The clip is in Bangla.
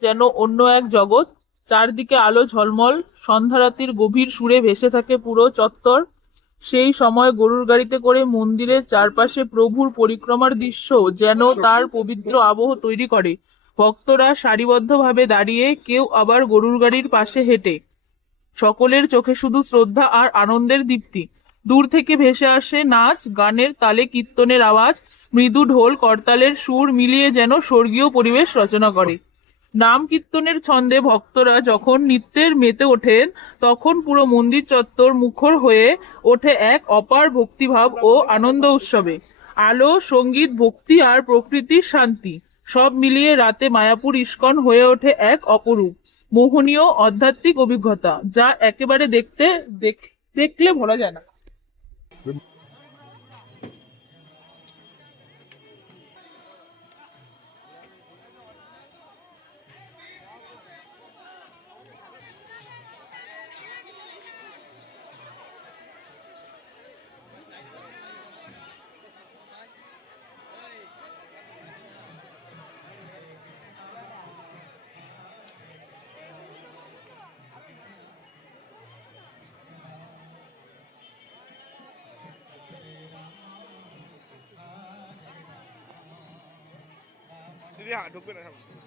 যেন অন্য এক জগৎ, চারদিকে আলো ঝলমল সন্ধ্যারাতির গভীর সুরে ভেসে থাকে পুরো চত্বর। সেই সময় গরুর গাড়িতে করে মন্দিরের চারপাশে প্রভুর পরিক্রমার দৃশ্য যেন তার পবিত্র আবহ তৈরি করে। ভক্তরা সারিবদ্ধভাবে দাঁড়িয়ে কেউ আবার গরুর গাড়ির পাশে হেঁটে। সকলের চোখে শুধু শ্রদ্ধা আর আনন্দের দীপ্তি। দূর থেকে ভেসে আসে নাচ, গানের তালে কীর্তনের আওয়াজ, মৃদু ঢোল, করতালের সুর মিলিয়ে যেন স্বর্গীয় পরিবেশ রচনা করে। নাম কীর্তনের ছন্দে ভক্তরা যখন নৃত্যের মেতে ওঠেন, তখন পুরো মন্দির চত্বর মুখর হয়ে ওঠে এক অপার ভক্তিভাব ও আনন্দ উৎসবে। আলো, সংগীত, ভক্তি আর প্রকৃতির শান্তি, সব মিলিয়ে রাতে মায়াপুর ইস্কন হয়ে ওঠে এক অপরূপ, মোহনীয় আধ্যাত্মিক অভিজ্ঞতা, যা একেবারে দেখতে, দেখ- দেখলে ভোলা যায় না। দিদি হ্যাঁ ঢুকবে না সামনে।